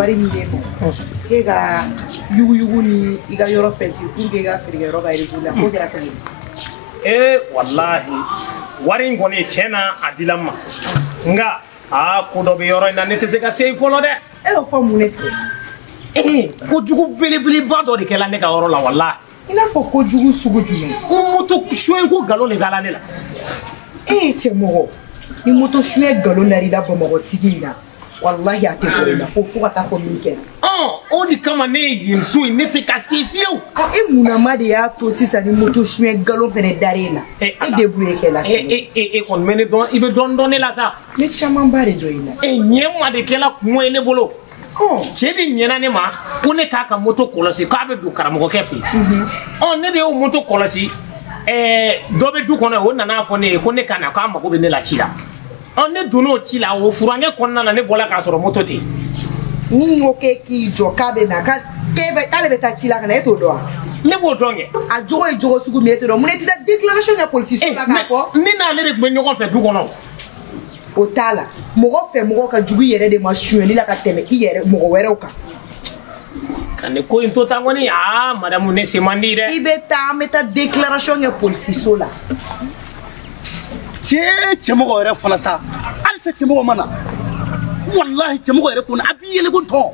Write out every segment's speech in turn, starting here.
wari min bɛ bɔ k'e ka yugu ni i ka yɔrɔ pɛntiri pour que i ka feerekɛyɔrɔ ka réseau la k'o kɛra cogo di? Wallahi wari in kɔni tiɲɛ na a dila n ma nka ko dɔ bɛ yɔrɔ in na ne tɛ se ka se fɔlɔ dɛ. E y'o fɔ mun ne fɛ? Kojugu belebeleba dɔ de kɛla ne ka yɔrɔ la wallahi. I n'a fɔ kojugu sugu jumɛn? N moto suɲɛ ko nkalon de dala ne la. Cɛ mɔgɔ ni moto suɲɛ nkalon da i la Bamakɔ sigi in na wallahi a tɛ bɔ i la fo ka taa fɔ min kɛra. O de kama ne ye yen to yen ne tɛ ka se fiyewu. E munama de y'a to sisan ni moto suɲɛ nkalon fɛnɛ dar'e la e débrouillé kɛ la siɲɛ. E kɔni bɛ ne dɔn i bɛ dɔɔnin dɔn ne la sa. Ne camanba de dɔn i la. Ɲɛ ma de kɛla kungo ye ne bolo. Cɛ de ɲɛna ne ma ko ne k'a ka moto kɔlɔsi k'a bɛ don karamɔgɔkɛ fɛ yen. Ne de y'o moto kɔlɔsi dɔ bɛ du kɔnɔ o nana fɔ ne ye ko ne ka na k'a mago bɛ ne la ci la. Ne donn'o ci la o furankɛ kɔnɔna na ne bɔra k'a sɔrɔ moto tɛ yen. Ni ko k'i jɔ k'a bɛ na k'ale bɛ taa ci la ka na e t'o dɔn wa? Ne b'o dɔn kɛ. A jogo ye jogo sugu min e t'o dɔn mun na i tɛ taa déclaration kɛ polisiso la k'a fɔ? Ne n'ale de tun bɛ ɲɔgɔn fɛ du kɔnɔ. O t'a la mɔgɔ fɛ mɔgɔ ka jugu i yɛrɛ de ma suɲɛli la ka tɛmɛ i yɛrɛ mɔgɔ wɛrɛw kan. Ka ne ko in to tan kɔni madame ne se man di dɛ. I bɛ taa an bɛ taa déclaration kɛ polisiso la. Cɛmɔgɔ yɛrɛ fana sa halisa cɛmɔgɔ ma na wallahi cɛmɔgɔ yɛrɛ kɔni a b'i yɛlɛ ko tɔ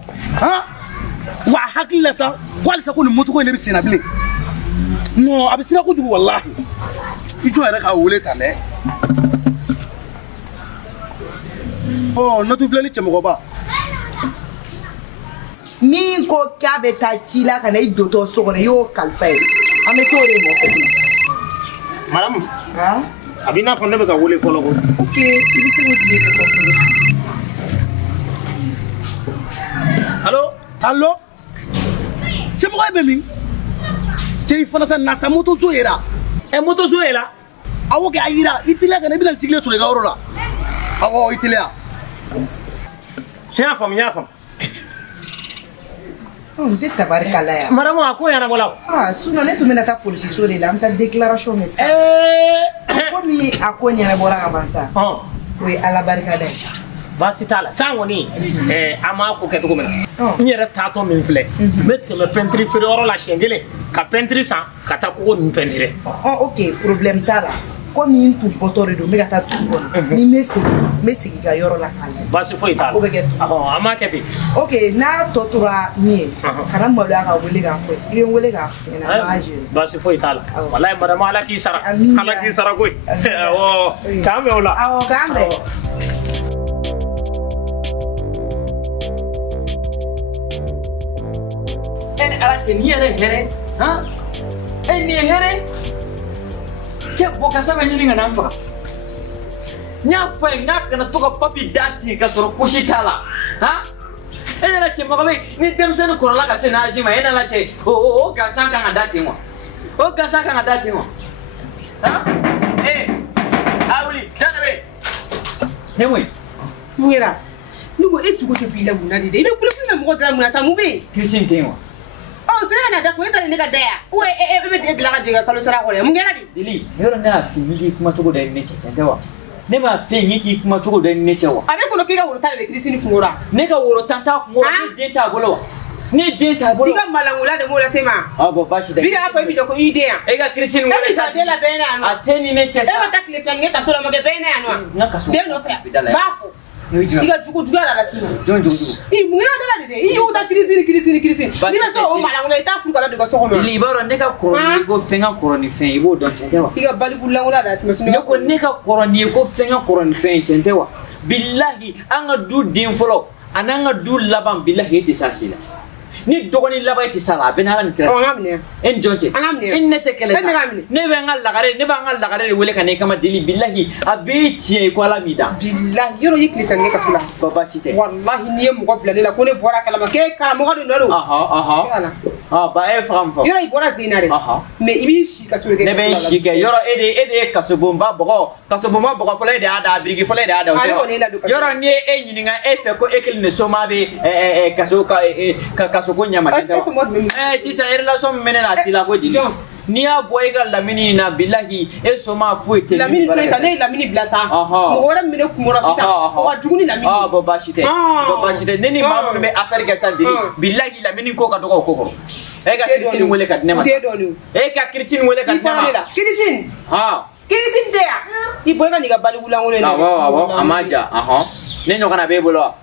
wa a hakili la sa ko halisa ko nin moto ko in de bɛ sen na bilen non a bɛ siran kojugu wallahi i jɔ yɛrɛ k'a wele tan dɛ. N'o tun filɛ ni cɛmɔgɔba min ko k'a bɛ taa ci la ka na i dontɔ so kɔnɔ i y'o kalifa ye an bɛ t'o de nɔfɛ. Madame a b'i n'a fɔ ne bɛ ka wele fɔlɔ ko. Ok i bɛ se k'o tigi de fɔ. Allo cɛmɔgɔ bɛ min? Cɛ i fana sa nasa moto so yera. Moto so yera? Awɔ kɛ a yira i teliya ka na i bɛna n sigilen sɔrɔ i ka yɔrɔ la. Awɔ i teliya. N y'a faamu. N tɛ tabarikala yan. Madame a ko ɲɛnabɔ la. Sinon ne tun bɛna taa polisiso de la an bɛ taa déclaration kɛ sisan. Komi a ko ɲɛnabɔra ka ban sa o ye Ala barika da ye. Baasi t'a la san kɔni an m'a ko kɛ cogo min na n yɛrɛ taatɔ min filɛ n bɛ tɛmɛ pɛntiri feereyɔrɔ la siɲɛ kelen ka pɛntiri san ka taa kogo ninnu pɛntire. Ok problème t'a la komi n tun bɔtɔ de don n bɛ ka taa tugu kɔnɔ ni n bɛ segin ka yɔrɔ la k'a lajɛ. Baasi foyi t'a la o bɛ kɛ ten. An m'a kɛ ten. Ok n'a tɔ tora min ye kana maloya ka wele k'a fɔ i bɛ n wele k'a fɔ ɲɛna an b'a gérer. Baasi foyi t'a la walayi madame Ala k'i sara Ala k'i sara koyi k'an bɛn o la. Awɔ k'an bɛn. Ni ala cɛ ni yɛrɛ hɛrɛ nin ye hɛrɛ cɛ bɔ kasa bɛ ɲini ka n'an faga n y'a fɔ ye n k'a kana to ka papi d'a tigi ka sɔrɔ kusi t'a la e nana cɛ mɔgɔ bɛ ni denmisɛnnin kɔrɔla ka se n'âge ma e nana cɛ o gansan kan ka d'a ten wa o gansan kan ka d'a ten wa a wuli jaabi ne mun mun kɛra ne ko e cogo tɛ b'i la mun na de dɛ i bɛ kulikuli la mɔgɔ dara mun na sa mun bɛ yen. kirisi ten wa. Sera na da ko e taara ne ka da yan ou e bɛ tigɛ dilan ka jigin kalo sara kɔrɔ mun kɛra de. Dili yɔrɔ ne y'a f'i ye k'i kuma cogo dɔ ye ne cɛ tɛ wa ne m'a f'i ye k'i kuma cogo dɔ ye ne cɛ wa. A bɛ kɔnɔ k'i ka woro ta de bɛ kirisi ni kungo la. Ne ka woro tan t'a kungo la ni den t'a bolo wa ni den t'a bolo. I ka malangola de m'o lase ma. Bon baasi tɛ. Bi ka fɔ i bɛ dɔn ko i den yan. E ka kirisi ni wele sa. E bɛ sa den la bɛɛ na yan nɔ. A tɛ ni ne cɛ sa. E ma taa tile fila kɛ kaso la ma kɛ bɛɛ na yan nɔ. N ka kaso. Den nɔfɛ yan b'a fɔ. I ka juguya la lase ma. Jɔn jugu. Mun kɛra da la de dɛ i y'o ta kirisi ni n'i ma sɔn o malangola i t'a furu ka da don ka so kɔnɔ. Dili i b'a dɔn ne ka kɔrɔ ni ko fɛn ka kɔrɔ ni fɛn i b'o dɔn cɛn tɛ wa. I ka balikulangola lase ma. Ne ko ne ka kɔrɔ ni ye ko fɛn ka kɔrɔ ni fɛn cɛn tɛ wa. Bilahi an ka du den fɔlɔ a n'an ka du laban bilahi e tɛ s'a si la. Ni dɔgɔnin laban e tɛ s'a la a bɛ n'ala nin kɛrɛfɛ. An ka minɛ. E ni jɔn cɛ. An ka minɛ. E ni ne tɛ kɛlɛ sa. Ne ka minɛ. Ne b'an ka lagare de wele ka na i kama Dili bilahi a bɛɛ tiɲɛ ko Ala m'i da. Bilahi yɔrɔ i tile fila ne kaso la. Ba baasi tɛ. Walahi n'i ye mɔgɔ bila ne la ko ne bɔra kalama k'e karamɔgɔ de nɔ don. Ba e faga min fɔ. Yɔrɔ i bɔra Zeyina de. Mais i b'i si kaso de kɛ. Ne bɛ n si kɛ yɔrɔ e de ye kasobonba bɔgɔ fɔlɔ e de y'a da a biriki fɔlɔ e de y'a da o tɛ wa. Ale kɔni e ladon kaso. Yɔrɔ n'i ye e ɲininka e fɛ ko e kelen de soma bɛ kasoko ɲama. Sisan relation min bɛ ne na a t'i la ko Dili. ni y'a bɔ i ka lamini na bilahi e soma foyi tɛ lamini to sa ne lamini bila sa mɔgɔ wɛrɛ min bɛ kumɔrɔ sisan o ka jugu ni lamini bɔn baasi tɛ bɔn baasi tɛ ne ni maa minnu bɛ affaire kɛ sa deni bilahi lamini ko ka dɔgɔ o ko kɔrɔ e ka kirisini wele ka di ne ma e ka kirisini wele ka di ne ma kirisini kirisini tɛ yan i bɔ i ka n'i ka balikulan wele awɔ a ma ja ne ɲɔgɔnna b'e bolo wa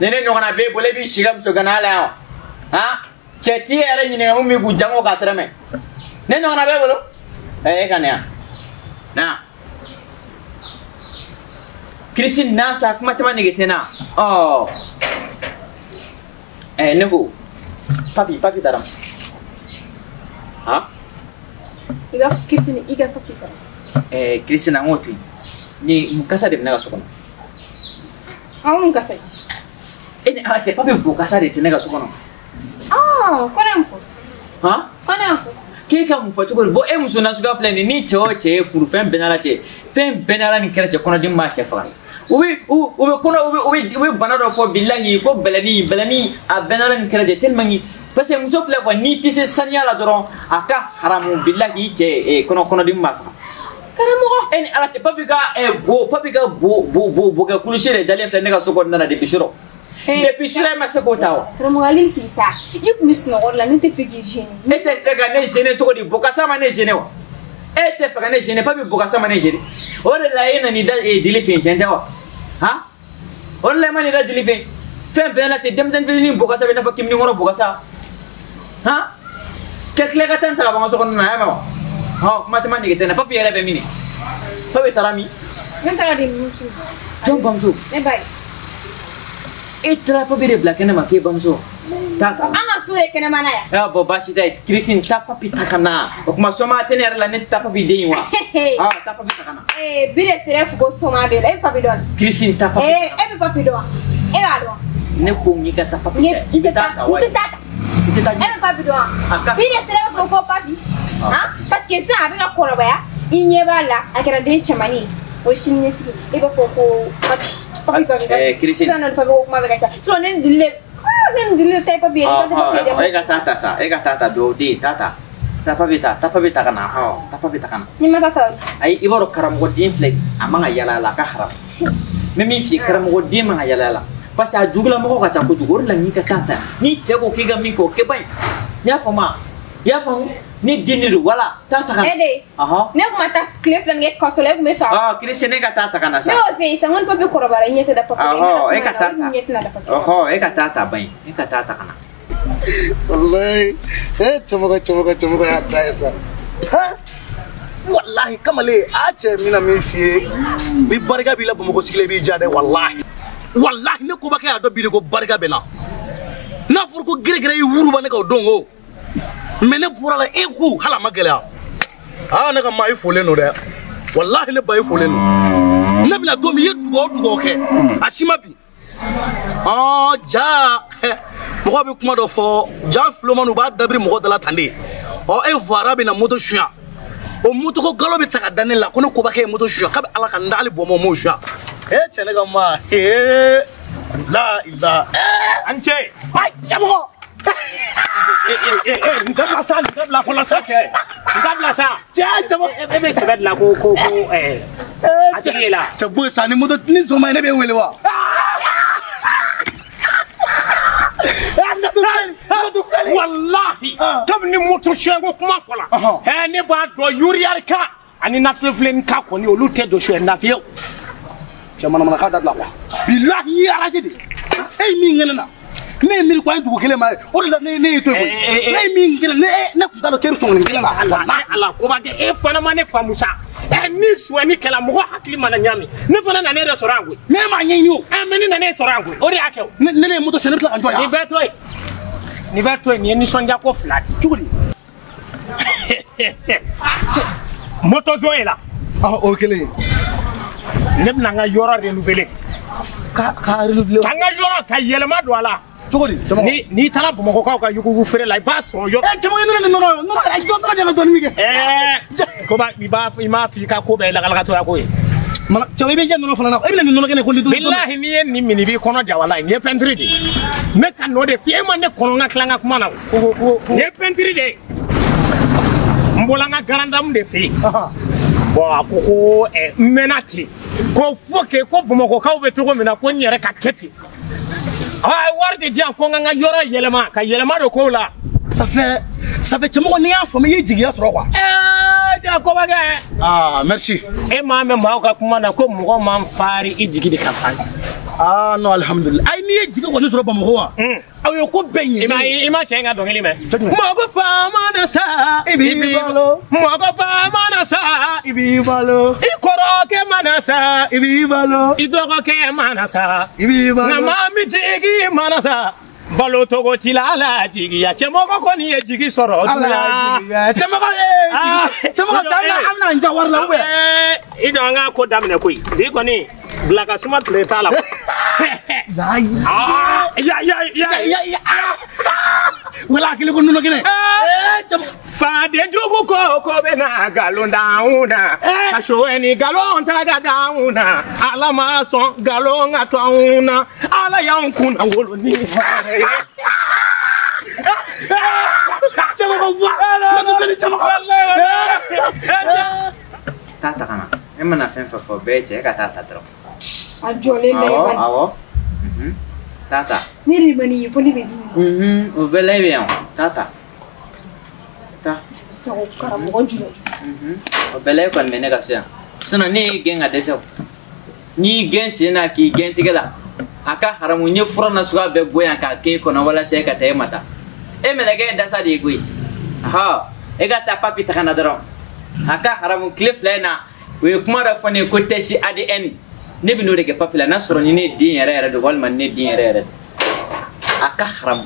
ne ɲɔgɔnna b'e bolo e b'i si ka muso gana la yan wa cɛ t'i yɛrɛ ɲininka mun b'i kun jango k'a tɛrɛmɛ ne ɲɔgɔnna b'e bolo e ka ne yan na kirisini n'a sa kuma caman nege tɛ n na ne ko papi taara i ka kirisini i ka papi taara kirisini an k'o to yen ni mun kasa de bɛ ne ka so kɔnɔ mun kasa e ni ala cɛ papi bo kasa de tɛ ne ka so kɔnɔ ko ne mun fɔ ko ne mun fɔ k'e ka mun fɔ cogo di bɔn e muso nasuguya filɛ nin ni cɛ o cɛ ye furu fɛn bɛɛ n'ala cɛ fɛn bɛɛ n'ala nin kɛra cɛ kɔnɔdimi b'a cɛ faga u bɛ bana dɔ fɔ bilahi ko bɛlɛni a bɛɛ n'ala nin kɛra cɛ tellement que parce que muso filɛ quoi n'i tɛ se saniya la dɔrɔn a ka haramu bilahi cɛ kɔnɔdimi b'a faga karamɔgɔ e ni ala cɛ papi ka bo kɛ kulusi de dalen filɛ ne ka so kɔnɔna na depuis surɔ depuis surɔ e ma se k'o ta wa karamɔgɔ hali sigi sa i tun bɛ sunɔgɔ la ne tɛ fɛ k'i gêner e tɛ fɛ ka ne gêner cogo di bokasa ma ne gêner wa e tɛ fɛ ka ne gêner papi bokasa ma ne gêner o de la e nana i da dili fɛ yen tiɲɛ tɛ wa o de la e ma n'i da dili fɛ fɛn bɛɛ na ten denmisɛnnin fitinin bokasa bɛ i n'a fɔ kimini kɔnɔ bokasa kɛ tile ka taa n ta ka bɔ n ka so kɔnɔna na a y'a mɛn wa kuma caman nege tɛ n na papi yɛrɛ bɛ min papi taara min ne taara di bamuso jɔn bamuso ne ba ye e taara papi de bila kɛnɛ ma k'e bamuso taa ta an ka so ye kɛnɛmana yan bɔn baasi tɛ kirisini taa papi ta ka na o tuma sɔma tɛ ne yɛrɛ la ne taa papi den ye wa taa papi ta ka na bi de sera fo ko sɔma bɛ la e bɛ papi dɔn kirisini taa papi e bɛ papi dɔn e b'a dɔn ne ko n k'i ka taa papi ta i bɛ taa ta wa e bɛ papi dɔn bi de sera fo ko papi parce que sisan a bɛ ka kɔrɔbaya i ɲɛ b'a la a kɛra den cɛmannin o sini ɲɛsigi e b'a fɔ ko papi sisan nɔ papi ko kuma bɛ ka ca sinon ne ni dili de ta ye papi ye e ka taa ta sa e ka taa ta dɔw den taa ta papi ta ka na taa papi ta ka na ni ma taa ta ayi i b'a dɔn karamɔgɔ den filɛ a man ka yala a la a ka haramu n bɛ min f'i ye karamɔgɔ den man ka yala a la parce que a jugulamɔgɔ ka ca kojugu o de la n'i ka taa ta ni cɛ ko k'i ka min kɛ o kɛ ban ye n y'a faamu i y'a faamu ni den de don wala taa ta ka na ne tun ma taa tile fila kɛ kaso la e tun bɛ sɔn kirisiyɛn ne ka taa ta ka na sa ne y'o fɛ yen sa n ko ni papi kɔrɔbayara i ɲɛ tɛ da papi la e ka taa ta e ka taa ta ban ye e ka taa ta ka na wallahi cɛmɔgɔ y'a da ye sa wallahi kamalen a cɛ mina min f'i ye ni barika b'i la Bamakɔ sigilen i b'i ja dɛ wallahi ne kobakɛ y'a dɔn bi de ko barika bɛ na n'a fɔra ko gɛrɛgɛrɛ y'i wuruba ne ka o don ko mais ne bɔra la e ko hali a ma gɛlɛya ne ka maa i folen don dɛ wallahi ne ba i folen don ne bɛna don min i ye dugawu kɛ a si ma bi ja mɔgɔ bɛ kuma dɔ fɔ ja filomani u b'a dabiri mɔgɔ dala tan de e voira bɛ na moto suɲɛ o moto ko galo bɛ ta ka da ne la ko ne kobakɛ ye moto suɲɛ k'a bɛ ala ka n da hali bɔnbɔn m'o suɲɛ cɛ ne ka maa la ilaha an cɛ ai cɛmɔgɔ n ka bila fɔlɔ sa cɛ n ka bila sa cɛ cɛmɔgɔ e bɛ sɛbɛn dilan ko a tigi ye la cɛ boy sa ni moto ni zoma ne bɛ wele wa wallahi kabini moto suɲɛ ko kuma fɔla ne b'a dɔn yuriyari ka ani nafilɛfilen ka kɔni olu tɛ don suɲɛ nafiyewu cɛ manamana dabila quoi bilahi i ye araje de e ye min ŋɛnɛ na ne ye miiri ko an ye dugu kelen ma ye o de la ne y'i to yen koyi ne ye min kelen ne tun t'a dɔn k'e bɛ sɔn nin kelen na ala kobakɛ e fana ma ne faamu sa ni suɲɛni kɛla mɔgɔ hakili mana ɲami ne fana nana e de sɔrɔ yan koyi ne m'a ɲɛɲini o mais ne nana e sɔrɔ yan koyi o de y'a kɛ o ne ye moto sɛnɛ tila ka jɔ yan nin bɛɛ to yen nin ye nisɔndiya ko fila de cogo di moto zo ye la o ye kelen ye ne bɛna n ka yɔrɔ renouveler ka renouveler ka n ka yɔrɔ ka yɛlɛma don a la cogo di n'i taara bamakɔkaw ka yugugu feere la i b'a sɔrɔ yɔrɔ cɛmɔgɔ nɔnɔ ni nɔnɔ a jɔn dɔrɔn de ka dɔɔnin min kɛ koba i m'a fɔ i ka ko bɛɛ lagalakatɔya ko ye cɛw i bɛ jɛ nɔnɔ fana na e bɛna nin nɔnɔ kɛ ne ko ni bilahi n'i ye nin min i b'i kɔnɔ ja walahi nin ye pɛntiri de ye n bɛ ka nɔ de f'i ye e ma ne kɔnɔ n ka tila n ka kuma na o nin ye pɛntiri de ye n bolanga garandam de fe bon akoko menati ko foke ko bomoko ka be to ko mina ko nyere ka keti ay warde dia ko nga yoro yelema ka yelema do ko la ça fait chemo ni afo me yejigi ya soro kwa dia ko baga merci e ma me ma ka kuma na ko mo ma fari ijigi de ka fari non alhamdulillah ay ni yejigi ko ni soro ba mo wa ayo ko benye ima chenga dongeli me mogo fama na sa ibi balo mogo fama na sa ibi balo ikoro ke manasa ibi balo idoko ke manasa ibi balo na mami jigi manasa balo togo tilala jigi ya chemogo ko ni jigi soro ala chemogo chemogo tana amna nja warla we idonga ko damne koy di ko ni blaka smart leta la ya wala kile ko nuno kile fa de jogo ko be na galon dauna ka shoeni galon ta ga dauna ala ma son galon atuna ala yankuna wolo ni chama ko wa na ko chama ko tata kana emana fenfa fo beche ka tata tro ajole le awo tata ni mani fo ni be o bele bien tata ta sa ko karamo ko julo o bele ko mene ka sia sono ni genga deso ni gen sina ki gen tigela aka haramu nye furo na suga be boyan ka ke ko na wala se ka tay mata e melege dasa de gui ha e ga ta papi ta kana doro aka haramu cliff lena we kuma da fone ko tesi ADN ne bino de ke papi la na soro ni ne din yere do wal man ne din yere aka haram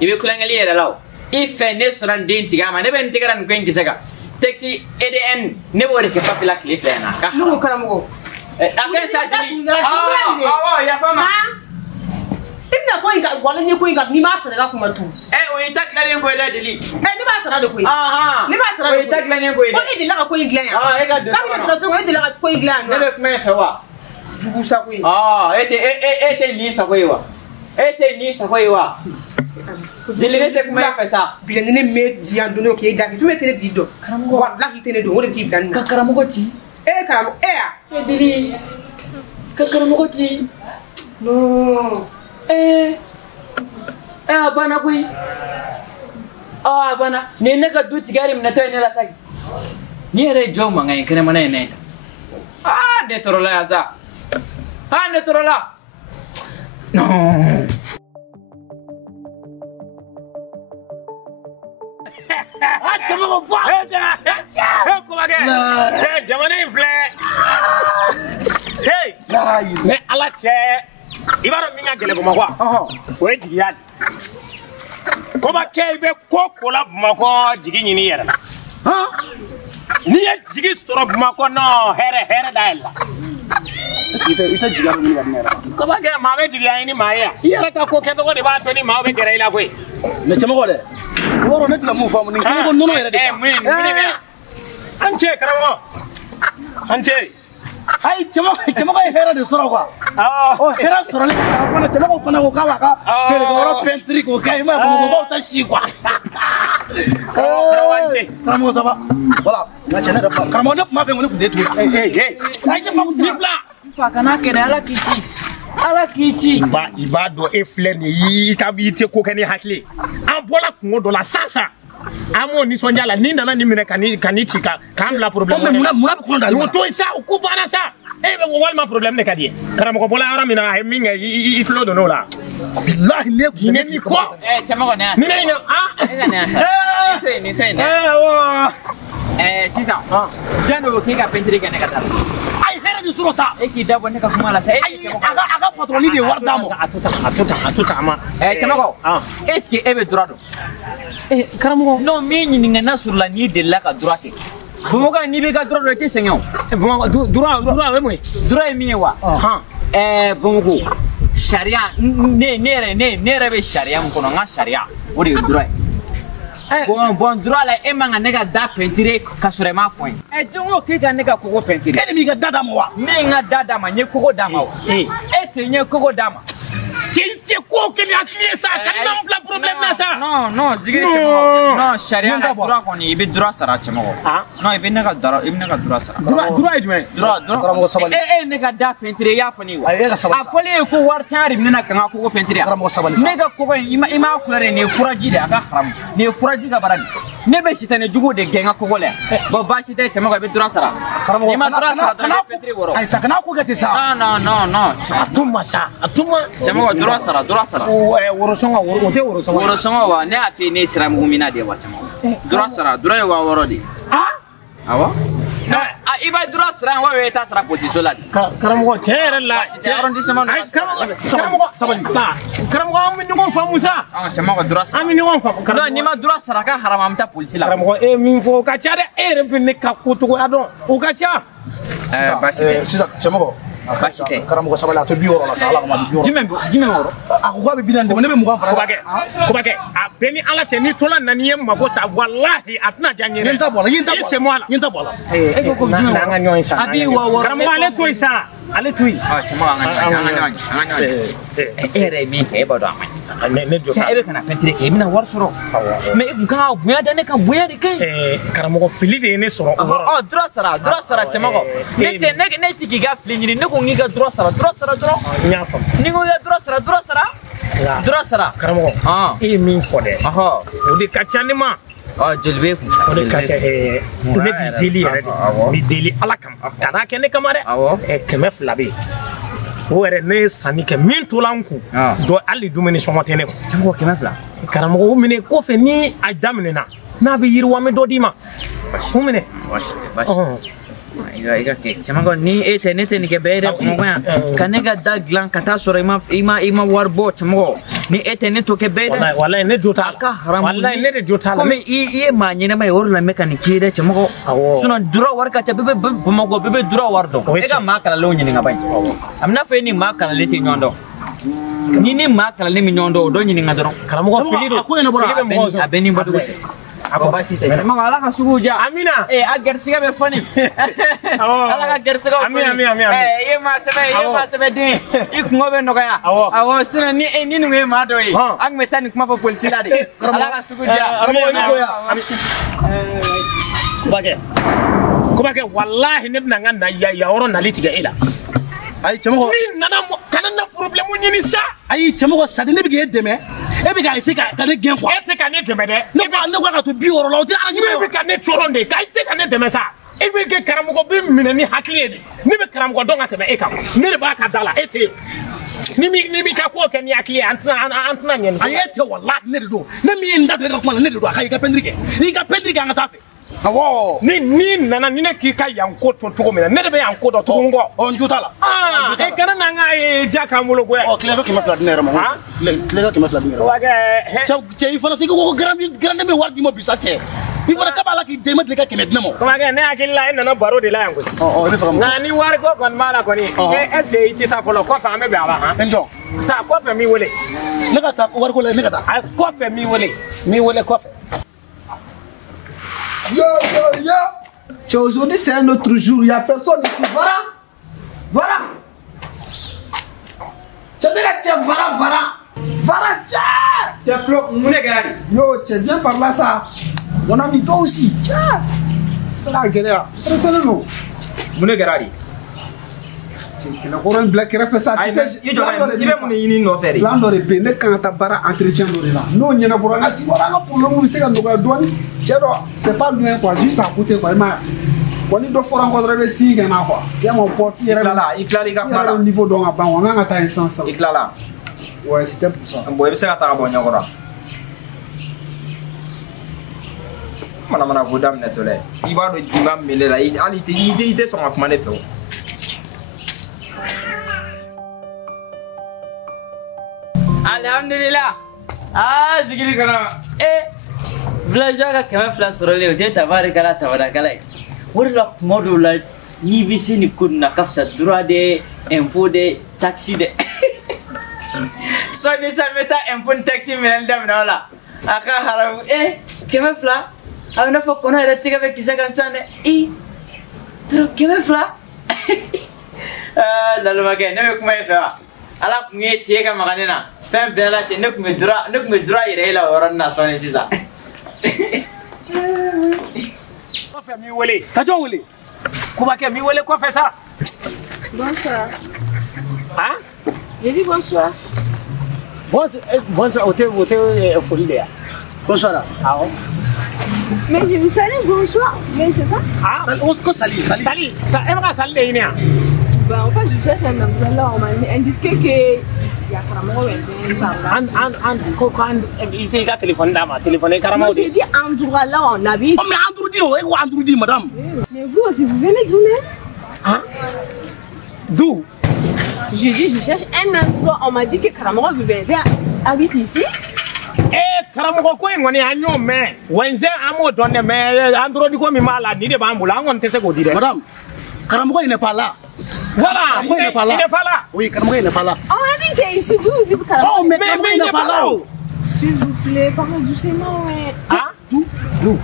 ibe kulangali yere law ife ne soran din tiga ma ne ben tigaran ko ngi sega taxi ADN ne bo de ke papi la cliff lena aka Nugu karamo. aka sa di ya fama Ibna ko inga wala ni ko inga ni ma sara ga kuma tu. o itak la ne ko da dili Ni ba sara da ko. aha Ni ba sara da o itak la ne ko ko idi la ko ingla ya. e ga do Ka bi tra so ko idi la ko ingla ne be kuma fa wa Jugu sa ko. ete ni sa ko wa ete ni sa ko wa dili ne te kuma fa sa Bi ne me di an do no ke da ki fi me tene di do. Wallahi tene do wala ki bi dan. ka karamo ko ti Karamo dili ka karamo ko ti No. bana kui bana ne ne ka duti gari mina to ne la sagi ni re jo manga en kana mana ne ne torola ya sa ne torola no chama ko ba ko ba ke jamana in fle hey ne ala che ibaro minga gele ko makwa o jigiyad ko ba ke be ko kola mako jigi nyini yera ni ya jigi soro mako no here daila ita jiga ni ga nera ko ba ke ma be jigi ayini ma ya yera ta ko ke to ko de ba to ni ma be gere ila ko ne chama ko de woro ne tila mu famu ni ko nono yera de mun be ance karamo ance ay chama ko hera de soro kwa hera soro le ko na chama ko pana ko ka waka pero ko ro pentri ko kai ma ko ta shi kwa karamo saba wala na chana da karamo ne ma be ngone ku de tu ay ma ku tripla fa kana ke ala kichi iba do e fleur ni yi ka bi te ko kani hakle an bola kungo do la sasa amo ni sonjala ni nana ni mine kani chika kam la problème muna ko ndal yo to sa ko bana sa e be wal ma problème ne kadi karam ko bola ara mina he minga i flo do no la billahi ne ni ko chama ko ne ni ne sisa jano ke ka pentri ke ne ka dar ay hera de soro sa e ki dabo ne ka kuma la sa aga patroni de warda mo atuta ama chama ko est-ce que ebe droit karamo no mi ni ngana sur la ni de la ka droit ke bumoga ni be ka droit ke senyo droit we mo droit mi wa bumogo sharia ne be sharia mo kono nga sharia o de droit bon droit la e manga nega da pentire ka sore ma fo jongo ke ga nega ko pentire e mi ga dada mo wa ne nga dada ma nye ko dama e se nye ko dama ti tɛ ko kɛ ni hakili ye sa kana n'an bila problème na sa non zigiri cɛmɔgɔ non sariya la dura kɔni i bɛ dura sara cɛmɔgɔ non i bɛ ne ka dura sara dura ye jumɛn karamɔgɔ sabali ne ka da peinture i y'a fɔ ne ye wa a fɔlen ye ko wari tɛ de bɛna kan ka kogo peinture karamɔgɔ sabali ne ka kogo in i m'a couleur nin ye furaji de a ka haramu nin ye furaji ka bara de ne bɛ sitanɛ jugu de gɛn n ka kogo la bon baasi tɛ cɛmɔgɔ i bɛ dura sara i ma dura sara dɔrɔn i bɛ peinture wɔrɔ ayi sa kana ko kɛ ten sa non a tun ma sa a tun ma cɛmɔgɔ dura sara worosɔngɔ o tɛ worosɔngɔ worosɔngɔ wa ne y'a fɛ ne sira mugu min na de wa cɛmɔgɔ dura sara dura ye 6000 de awɔ i b'a dura sara wa i t'a sara poliso la de karamɔgɔ tiɲɛ yɛrɛ la arrondissement karamɔgɔ an bɛ ɲɔgɔn faamu sa cɛmɔgɔ dura sara an bɛ ɲɔgɔn faamu non n'i ma dura sara a ka haramu an bɛ taa polisi la karamɔgɔ e ye min fɔ o ka ca dɛ e yɛrɛ bɛ ne ka ko cogoya dɔn o ka ca baasi tɛ sisan cɛmɔgɔ baasi tɛ karamɔgɔ sabali a to 60 la sa ala kama 60 jumɛn wɔrɔ a ko k'a bɛ 40 dɛmɛ ne bɛ 20 fara Kobakɛ a bɛɛ ni ala cɛ ni tola nani ye mako sa walahi a tɛna diya n ye dɛ yen ta bɔ a la yen ta e sɛmɔ a la yen ta bɔ a la e ko jumɛn an ka ɲɔgɔn ye sa a b'i wɔrɔ karamɔgɔ ale to yen sa ale to yen cɛmɔgɔ an ka ɲɔgɔn e yɛrɛ ye min kɛ e b'a dɔn a man ɲi ne jɔ sisan e bɛ kana peinture kɛ i bɛna wari sɔrɔ mais e kun kan ka bonya da ne ka bonya de ka ɲi karamɔgɔ fili de ye ne sɔrɔ o yɔrɔ dura sara cɛmɔgɔ ne tɛ k'i ka fili ɲini ne ko n k'i ka dura sara dɔrɔn n y'a faamu ni ko i ka dura sara karamɔgɔ e ye min fɔ dɛ o de ka ca ne ma joli b'e kun o de ka ca ne b'i deli yɛrɛ de n b'i deli ala kama kan'a kɛ ne kama dɛ 200 bɛ yen o yɛrɛ ne ye sanni kɛ min tola n kun dɔ hali dumuni sɔngɔ tɛ ne kun cɛmɔgɔ 200 karamɔgɔ o minɛ kɔfɛ ni a daminɛna n'a bɛ yiriwa an bɛ dɔ d'i ma o minɛ i ka kɛ cɛmɔgɔ ni e tɛ ne tɛ nin kɛ bɛɛ ye dɛ bamakɔ yan ka ne ka da dilan ka taa sɔrɔ i ma wari bɔ cɛmɔgɔ ni e tɛ ne to kɛ bɛɛ ye dɛ walayi ne jo t'a la a ka haramu walayi ne de jo t'a la komi i ye maa ɲɛnɛma ye o de la n bɛ ka nin k'i ye dɛ cɛmɔgɔ sinon dura wari ka ca bɛɛ bɛ bamakɔ bɛɛ bɛ dura wari dɔn e ka maa kalanlenw ɲininka ban a bɛ n'a fɔ e ni maa kalanlen tɛ ɲɔgɔn dɔn ni maa kalanlen bɛ ɲɔgɔn dɔn o dɔ ɲininka dɔrɔn karamɔgɔ fili don a bɛ nin badugu cɛ a ko baasi tɛ cɛmɔgɔ ala ka sugu diya amina a gɛrisigɛ bɛ fɔ nin ala ka gɛrisigɛw fɔ nin i ye maa sɛbɛ den i kungo bɛ nɔgɔya awɔ sinon ni nin ye maa dɔ ye an tun bɛ taa nin kuma fɔ polisi la de ala ka sugu diya Kobakɛ walahi ne bɛna n ka na yɔrɔ nali tigɛ e la ayi cɛmɔgɔ ni nana kana na problème ɲini sa ayi cɛmɔgɔ sadi ne bɛ k'e dɛmɛ e bɛ ka essayer ka ne gɛn quoi e tɛ ka ne dɛmɛ dɛ ne ko ka to 60 la o tɛ arrangement e bɛ ka ne tɔɔrɔ de k'a tɛ ka ne dɛmɛ sa e bɛ kɛ karamɔgɔ bɛ minɛ ni hakili ye de ne bɛ karamɔgɔ dɔn ka tɛmɛ e kan ne de b'a ka da la e tɛ ni mi ka ko kɛ ni hakili ye an tɛna ɲɛ ayi e tɛ walahi ne de don ne min ye n da don e ka kuma la ne de don a ka i ka peinture kɛ n'i ka peinture kɛ an ka taa fɛ awɔ ni nana ni ne k'i ka yan ko to cogo min na ne de bɛ yan ko dɔ tugun kɔ n jo t'a la e kana n'an ka diya k'an bolo goya tile ka 200 di ne yɛrɛ ma tile ka 200 di ne yɛrɛ ma cɛ i fana se ko grande bɛ wari d'i ma bi sa cɛ i fana k'a b'a la k'i den ma tile ka 100 di ne ma Kobakɛ ne hakili la e nana baro de la yan koyi i bɛ fɛ ka mun nka ni wari ko kɔni b'a la kɔni est ce que i tɛ taa fɔlɔ kɔfɛ an bɛ bɛn a la han taa kɔfɛ min wele ne ka taa wari ko la ne ka taa kɔfɛ min wele kɔfɛ. Yo. C'est aujourd'hui, c'est un autre jour. Il n'y a personne ici. Voilà. Voilà, tiens Flo mune garani yo, tu viens par là, ça. Mon ami, toi aussi. Tiens. C'est la galère. C'est le nom. mune garani La couronne black qui fait ça. il va mon yini no faire plan d'or et ne quand ta bara entretien d'or là. Non, il y a pour un petit problème, c'est que douane. C'est pas loin quoi, juste à côté quoi. On est deux fois rencontré le signe quoi. Tiens mon pote, il est au niveau dont on a ta essence. Ouais, c'était pour ça. Bon, c'est à ta bonne yora. Mana ko daminɛ to dɛ i b'a dɔn dima mele la hali i tɛ sɔn ka kuma ne fɛ o alhamdulillah zikiri kɔnɔ villageois ka 200 sɔrɔlen o tɛ tabarikala ye o de la kuma dɔw la n'i bɛ se nin ko nin na ka fisa droit de impôt de taxi de sɔɔni sa n bɛ taa impôt ni taxi minɛli daminɛ o la a ka haramu 200 a bɛ n'a fɔ kɔnɔ yɛrɛ tigɛ bɛ kisɛ kan sisan dɛ trop 200 lalimakɛ ne bɛ kuma e fɛ wa ala kun ye tiɲɛ ka maga ne na fɛn bɛɛ la cɛ ne kun bɛ dura yɛrɛ e la o yɔrɔnin na sɔɔni sisan. Kɔfɛ mi wele. Ka jɔn wele? Kubakɛ mi wele kɔfɛ sa. Bonsoir. Hein? Je dis bonsoir. Bonsoir, o tɛ foli de ya. Bonsoir. Awɔ. Mais je vous salue, bonsoir. Mais c'est ça? Ah. On se sali. Sali, e bɛ ka sali de ɲini yan. Bah, en fait, je cherche un emploi là. On m'a indiqué que ici, il y a Karamɔgɔ Wɛnzɛn par là. Ko i tɛ i ka téléphone d'a ma, téléphone karamɔgɔ de. Je dis endroit là où on habite. Oh, mais Androudi, oh, Androudi, madame. Mais vous aussi, vous venez d'où même? Hein? D'où? Je dis, je cherche un endroit. On m'a dit que Karamɔgɔ Wɛnzɛn habite ici. Karamɔgɔ ko in kɔni an y'o mɛn Wɛnzɛn an m'o dɔn dɛ mais Android ko min b'a la nin de b'an bolo an kɔni tɛ se k'o di dɛ. Madame, Karamɔgɔ il n'est pas là. Voilà, il n'est pas là. Oui, Karamɔgɔ il n'est pas là. On m'a dit c'est ici, vous dites Karamɔgɔ. Oh, mais Karamɔgɔ il n'est pas là. S'il vous plaît, parlez doucement, ouais. Ah?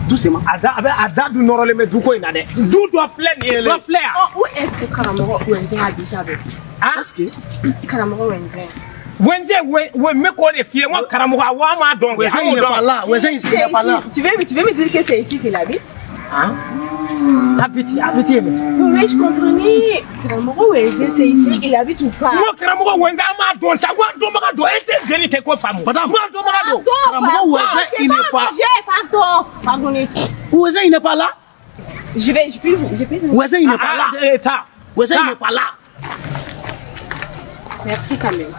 Doucement. A da du nɔrɔlen bɛ du ko in na dɛ. Du dɔ filɛ nin ye, dɔ filɛ yan. Oh, où est-ce que Karamɔgɔ Wɛnzɛn habite avec? Est-ce que Karamɔgɔ Wɛnzɛn. Wɛnzɛn me k'o de f'i ye n ko karamɔgɔ awɔ an m'a dɔn. Wɛnzɛn il n'est pas là. Wɛnzɛn il n'est pas là. Tu veux me dire que c'est ici qu'il habite? Hein? Habite mais. Oui, je comprenais. Karamɔgɔ Wɛnzɛn, c'est ici qu'il habite ou pas? N ko karamɔgɔ Wɛnzɛn an m'a dɔn sa, n ko an dɔnbaga don, e tɛ jeli tɛ ko faamu. Madame, n ko an dɔnbaga don. Karamɔgɔ Wɛnzɛn il n'est pas. Pardonnez. Wɛnzɛn il n'est pas là. Je peux. Wɛnzɛn il n'est pas là. Wɛnzɛn il n'est pas là. Merci quand même.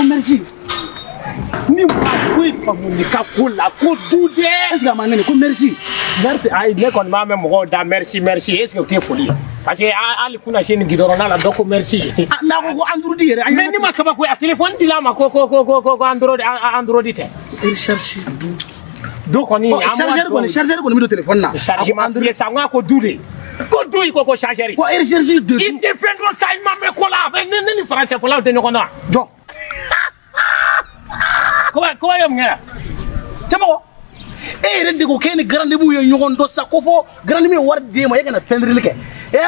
Oh, merci. Ni ma foyi faamu nin ka ko la ko du dɛ. Est-ce que a ma nɛnɛ ko merci. Merci ayi ne kɔni b'a mɛn mɔgɔw da merci est-ce que o tɛ foli ye parce que hali kuna se nin gidɔrɔnna la dɔ ko merci. Mais a ko ko Androidi yɛrɛ. Mais ni ma kabako a téléphone dila ma ko Android tɛ. Recherche du kɔni. Chargeur kɔni bɛ don téléphone na. Chargement f'i ye sa n ko du de. Ko du i ko chargeur. Ko recherche de. I tɛ fɛn dɔn sa i ma mɛn ko la ne ni faransɛ fɔlaw tɛ ɲɔgɔn dɔn. Jɔ. Ko ye mun kɛra? Cɛmɔgɔ. E yɛrɛ de ko k'e ni garandebu ye ɲɔgɔn dɔn sa ko fɔ garandebu ye wari d'e ma e kana pɛndirili kɛ.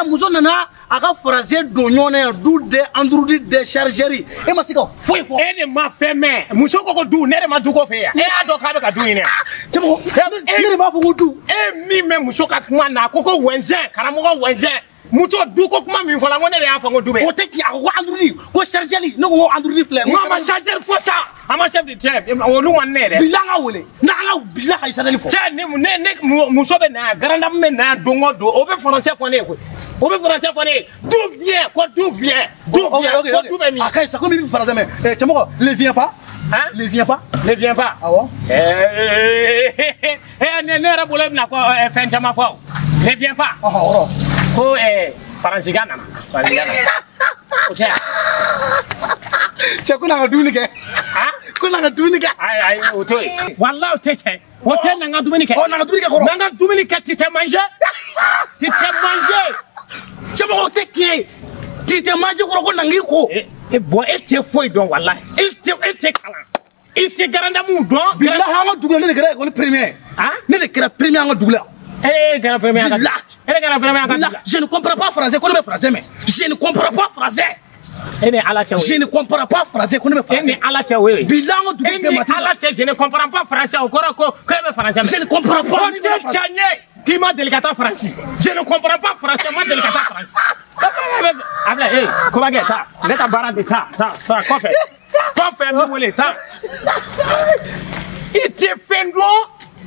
Muso nana a ka faransɛ don ɲɔgɔn na yan du de Android de chargeur e ma se ka foyi fɔ. E de ma fɛn mɛn muso ko du ne de ma du ko fɛ yan. E y'a dɔn k'a bɛ ka du ɲini yan. Cɛmɔgɔ ne de b'a fɔ ko du. E min mɛn muso ka kuma na ko Wɛnzɛn karamɔgɔ Wɛnzɛn muso du ko kuma min fɔla n ko ne de y'a fɔ ko du bɛ. O tɛ tiɲɛ a ko Android ko chargeur ne ko Android filɛ. N ko a ma chargeur fɔ sa a ma chef de tɛ olu ma ne yɛrɛ. Bila an ka wele n'an ka bila ka chargeur fɔ. Cɛ ne muso bɛ na yan garandamu bɛ na yan don o don o bɛ faransɛ fɔ ne ye koyi o bɛ faransɛ fɔ ne ye d'où vient ko d'où vient ko du bɛ min. A ka ɲi sa komi i bɛ faransɛ mɛn cɛmɔgɔ ne viens pas. Hein? Ne viens pas. Ne viens pas. Awɔ. Ne yɛrɛ bolo bɛna ko fɛn caman fɔ ne viens pas. Ɔhɔn ko faransikan nana o tɛ yan. Cɛ ko n'a ka dumuni kɛ. Ko n'a ka dumuni kɛ. Ayi o t'o ye walayi o tɛ tiɲɛ o tɛ n'an ka dumuni kɛ. N'an ka dumuni kɛ kɔrɔ. N'an ka dumuni kɛ tu t'es mangé. Cɛmɔgɔ o tɛ tiɲɛ ye. Tu t'es mangé kɔrɔ ko na n k'i ko. Bon e tɛ foyi dɔn walayi e tɛ kalan e tɛ garandamu dɔn. Bilahi an ka dugu la ne de kɛra école première. Ne de kɛra premier an ka dugu la. E kɛra premier an ka dugu la. E kɛra premier an ka dugu la. Je ne comprends pas français ko ne bɛ français mɛn. Je ne comprends pas français. E ni ala cɛ o ye. Je ne comprends pas français ko ne bɛ français. E ni ala cɛ o ye. Bilahi an ka dugu bɛɛ ma. E ni ala cɛ je ne comprends pas français o kɔrɔ ko e bɛ français mɛn. Je ne comprends pas. O tɛ tiɲɛ ye k'i ma deli ka taa faransi. Je ne comprends pas français ma deli ka taa faransi. A filɛ Kubakɛ taa ne ka baara de taa kɔfɛ n bɛ wele taa. I tɛ fɛn dɔn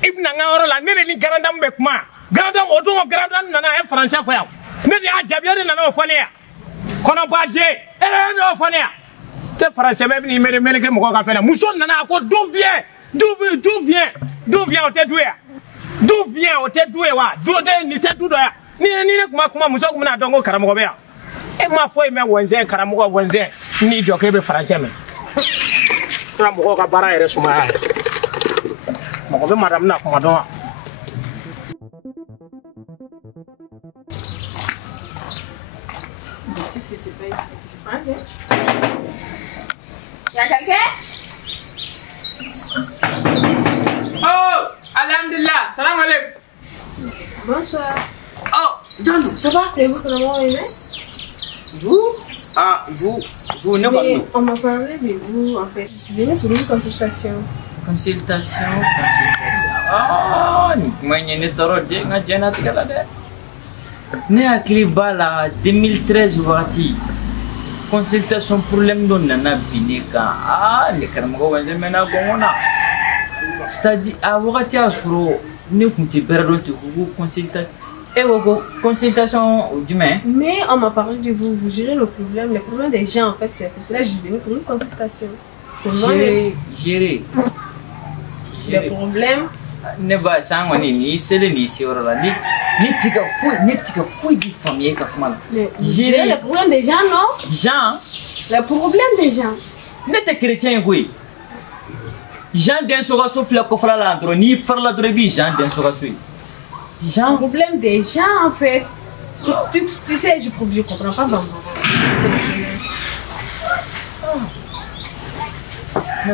i bɛna n ka yɔrɔ la ne de ni garandamu bɛ kuma garandamu o don garandamu nana a ye faransɛ fɔ yan ne de y'a jaabi de nana o fɔ ne yan kɔnɔbaden ne y'o fɔ ne yan tɛ faransɛ bɛ bɛ n'i meleke mɔgɔw ka fɛn na muso nana a ko d'où vient o tɛ du yan d'où vient o tɛ du ye wa nin tɛ du dɔ yan ni ne kuma muso tun bɛna dɔn ko karamɔgɔ bɛ yan e ma foyi mɛn Wɛnzɛn karamɔgɔ Wɛnzɛn n'i jɔ k'e bɛ faransɛ mɛn ka mɔgɔw ka baara yɛrɛ sumaya mɔgɔ bɛ madamu na kuma dɔn wa. Qu'est-ce qui se passe ici? Y a quelqu'un? Oh, alhamdulillah, salam alaikum. Bonsoir. Oh, Dando, ça va? C'est vous que maman aimait? Vous? Ah, vous ne Mais on m'a parlé de vous, en fait. Je venais pour une consultation. Consultation. Ah, moi, je ne t'aurais pas ne hakili b'a la 2013 wagati consultation problème dɔ nana bin ne kan ne karamɔgɔ wa n mɛnna gɔngɔn na c'est-à-dire a wagati y'a sɔrɔ ne tun tɛ bɛrɛ dɔn ten ko consultation e ko consultation jumɛn. Mais on m'a parlé de vous, vous gérez le problème des gens en fait, c'est pour cela que je suis venue pour une consultation. Gérer les problèmes. Ne ba san wani ni sele ni si ora ni tika fou di famille ka kuma gérer les problèmes des gens non les problèmes des gens ne te chrétien goy Jean den soga so fla ko fla la dro ni farla dro bi Jean den soga so Jean problème des gens en fait tu sais je comprends pas vraiment.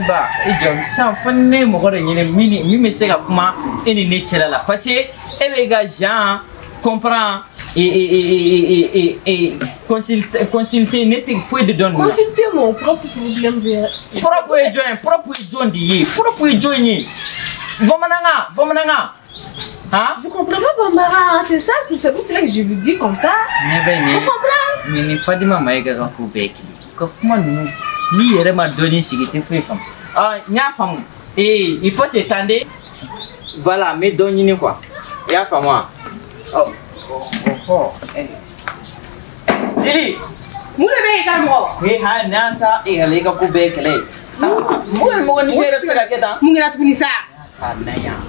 Bah, ça fait ne mo gore ni mi me se ka kuma eni ne tela la parce que e ga Jean comprend et consulter ne te foi de donner consulter mon propre problème propre joint di propre joint ni bomananga hein je comprends pas Bambara c'est ça c'est pour cela que je vous dis comme ça ne ben vous comprenez ni Fadima Maïga ka ko beki ko kuma nu ni yɛrɛ ma dɔɔni sigi tɛ foyi faamu n y'a faamu il faut te tendre voilà n bɛ dɔ ɲini quoi i y'a faamu wa Dili mun de bɛ yen karamɔgɔ ha n'an sa e yɛrɛ i ka ko bɛɛ kɛlɛ ye mɔgɔ ni yɛrɛ bɛ se ka kɛ tan mun kɛra tuguni sa sa na yan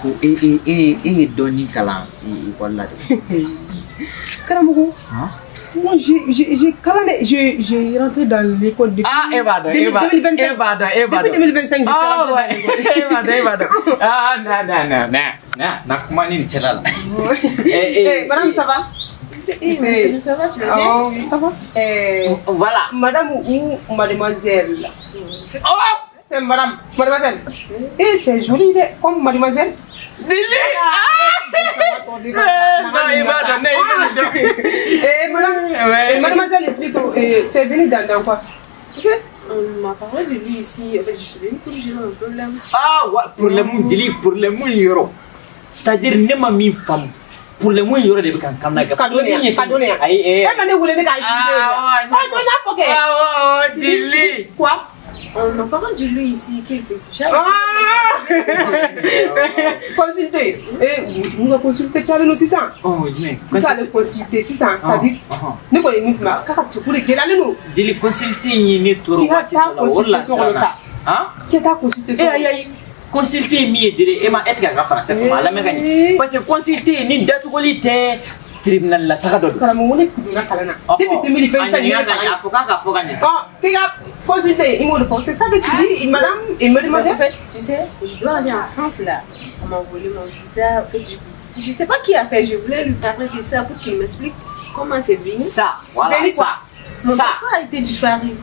ko e ye dɔɔni kalan école la de Karamɔgɔ moi j'ai rentré dans l'école depuis 2025 depuis 2025 je suis rentré dans l'école na kuma ni cɛla la madame ça va ça va tu vas bien oui ça va voilà madame ou mademoiselle c'est mademoiselle tu es jolie comme mademoiselle Dili mademoiselle plutôt tu es venue dans quoi en fait on m'a parlé de lui ici en fait je suis venue pour gérer un problème problème Dili problème yɔrɔ c'est-à-dire ne ma min faamu problème yɔrɔ de bɛ kan kamana kɛ ka donner ayi ma ne wele ne k'a expliquer Dili quoi on m'a parlé de lui ici qu'il fait consulter vous va consulter Charles nous 600 vous allez consulter 600 ça dit ne connais pas ma kaka tu pour que aller nous Dili consulter ni ne toro wati la wala ça hein qui t'a consulté ça consulter mi dire e ma être ka français fama la me gagner parce que consulter ni date qualité tribunal la taga do karamu woni kudura kalana depuis 2025 ya gagner avocat ka foga ni ça tu as consulté il m'a c'est ça que tu dis madame et mademoiselle en fait tu sais je dois aller en France là on m'a volé mon visa en fait je sais pas qui a fait je voulais lui parler de ça pour qu'il m'explique comment c'est venu ça voilà ça mon passeport a été disparu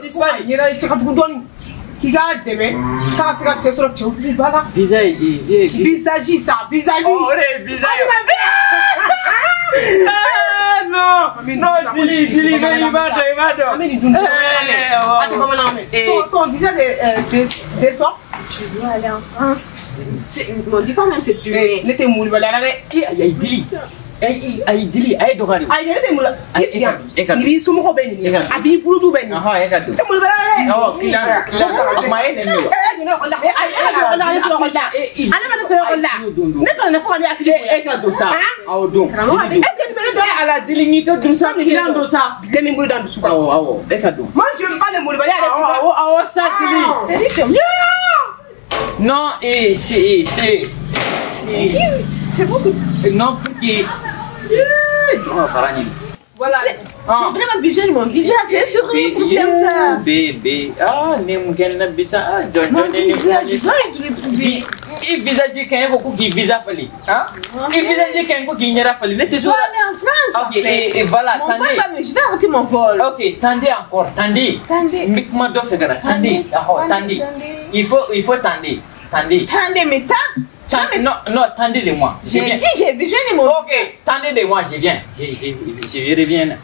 disparu il a été donné qui garde demain quand c'est que tu es sur le tchou bala visage ça visage oh le visage non Dili il va ameni dundu ati mama na me ton visa de soir tu dois aller en France on dit quand même c'est dur n'était moulu bala ay Dili ay Dili ay dogari ay n'était moulu ni bi sumu ko ben ni abi burudu ben e ka do moulu bala oh kila ma e ne ne ko la ay ko la so ko la ala ma so ko la ne ko na fo ali akili e ka do sa aw do est-ce que tu me donnes ala Dili ni ko do sa ki dan do sa demi moulu dan do suka awo e ka do moi je me parle moulu bala awo sa Dili non c'est beaucoup non porque voilà j'ai vraiment besoin de mon visa c'est sûr un problème ça bébé ne mungkin bisa je dois le trouver visa ji kan ko ki visa fali visa ji kan ko ki nyara fali ne te je dois aller en France ok et voilà mon papa mais je vais arrêter mon vol ok tendez encore tendez mikma do fegara tendez il faut tendez Tendez. Tendez, mais Non, non, tendez-les-moi. J'ai dit, j'ai besoin de mon... Ok, tendez-les-moi, je viens. Je reviens.